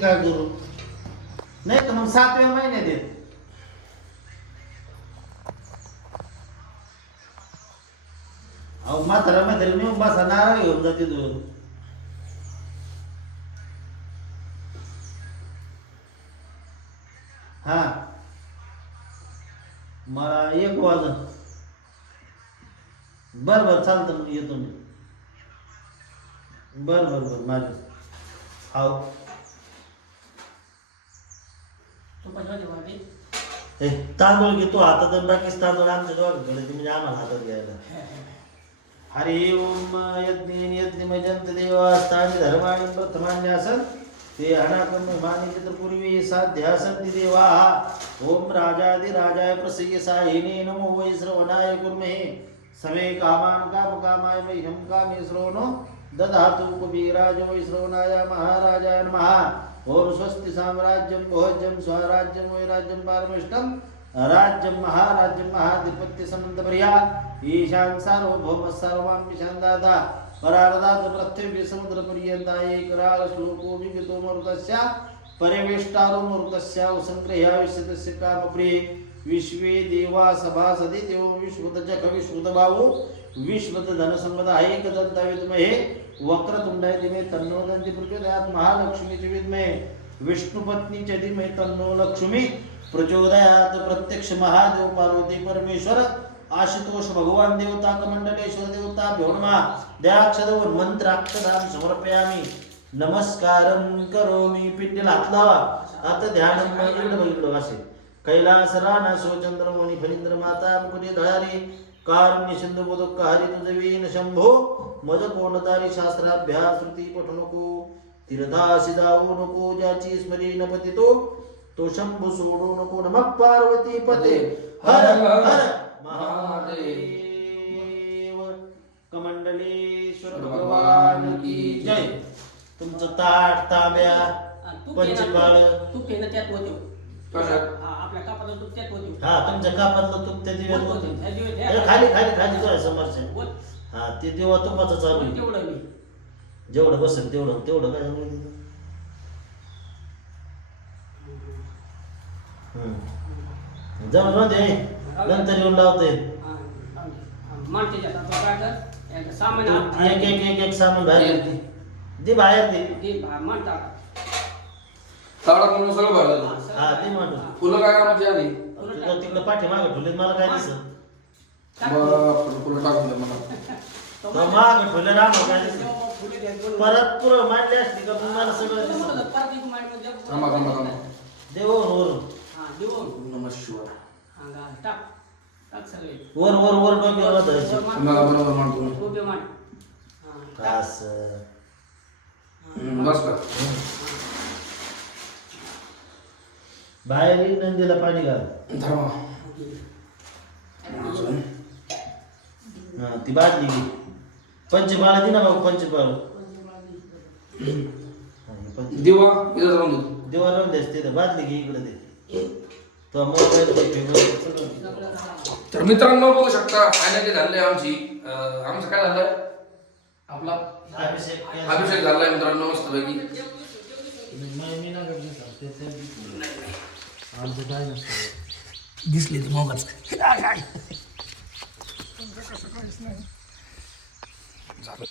काय करू? नाही तर मग सातव्या महिन्यात येत अहो म्हातारा म्हातारी नेऊन बसा नारळ घेऊन जाते दोन. हा. मला एक वाजन. बर बर चालतं मग येतो मी. बर बर बर माझं. हाव. तांदूळ घेतो हातात आणि बाकीच तांदूळ आमच्या दोघांकडे ते म्हणजे आम्हाला हातात घ्यायला. हरि ओम यज्ञ यज्ञ मजंत देवास्तानि धर्माणि प्रथमान्य असन ते अनाकम मानित पूर्वी साध्य असन्ति देवाः. ओम राजादि राजाय प्रसय्य साहिने नमो वै श्रवणाय कुर्महे। समे कामान् काम कामाय मह्यं कामे श्रवणो दधातु कुबीराजो श्रवणाय महाराजाय नमः। ओम स्वस्ति साम्राज्यं भोज्यं स्वराज्यं वैराज्यं पारमिष्टं राज्यं महाराज्यं महाधिपत्य समन्तपर्या ईशान सार्वभौम सर्वांपि शान्दाता परारदात पृथिवी समुद्रपर्यन्ता एकराळ श्लोको विगतो मरुतस्य। परिवेष्टारो मरुतस्य संग्रह्या विशतस्य कामप्रिये। विश्वे देवा सभासदि देवो विश्वत जख विश्वत बाहु विश्वत धन संपदा एकदंता विद्महे। वक्रतुंडाय दिमे तन्नो दंती प्रचोदयात महालक्ष्मीचे विद्महे। विष्णुपत्नी च तन्नो लक्ष्मी। प्रचोदयात प्रत्यक्ष महादेव पार्वती परमेश्वर। आशुतोष भगवान देवता कमंडलेश्वर देवता भ्योनमा दयाक्षर मंत्राक्षराम समर्पयामी। नमस्कारं करोमि पिंडीला हात लावा आता ध्यान इकडं बघ इकडं असे कैलास राणा शिवचंद्र फलिंद्र माता मुकुटी धळारी कारुण्य सिंधू मोदक हरी तुझ वीन शंभो मज कोणतारी शास्त्राभ्यास श्रुती पठू नको तीर्थासी जाऊ नको ज्याची स्मरी न पतितो तो शंभू सोडू नको नमक पार्वती पते हर हर महादेव कमंडलेश्वर भगवान की जय. तुमचं ताट तांब्या पंचकाळ. तूप येणं त्यात होतो. आपल्या कापाला तूप त्यात होतो हा तुमच्या कापातलं तूप त्या दिव्यात होत होतं. होतं. त्या दिवस- अरे खाली खाली खाली तो समोरच्या होत. हा ते देवा तुपाचं चालू आहे. तेवढं मी जेवढं बसेल तेवढं तेवढं काय तिथं? हम्म. जाऊन राहू दे नंतर येऊन लावते हा, हा, माणसाच्या हातात काय कर, एकदा सामान. एक एक एक एक सामान बाहेर दे. दे बाहेर दे ते ताडा म्हणून सगळं भरलं हा, तू. हा. हा. फुलं काय कामाची आली तुला तिकडं पाठीमागं ठेवले मला काय दिसत टाक. बापरे, फुलं टाकून दे मला माग काय दिसत. परत पुरं मांडले असते का मग मला सगळं दिसत थांबा थांबा थांबा वरून हा. नमः शिवाय हा. वर वर वर डोक्यावर धरायचं. मला बरोबर मांडतो बस का बाहेर येईन नंदीला पाणी घाल. हा ती बादली घे. पंचपाळा दे ना भाऊ पंचपाळ दिवा इथं जाऊन दे. देवा लावून द्यायचं तिथं. बादली घे इकडे दे. तो मोबाईल तर मित्रांनो बघू शकता फायनली झालंय आमची अं, आमचं काय झालंय? आपला अभिषेक. अभिषेक झालाय मित्रांनो मस्त पैकी मी- नाही करत. ते- ते- आमचं काय नसतं. दिसले ते मोगाच. झालं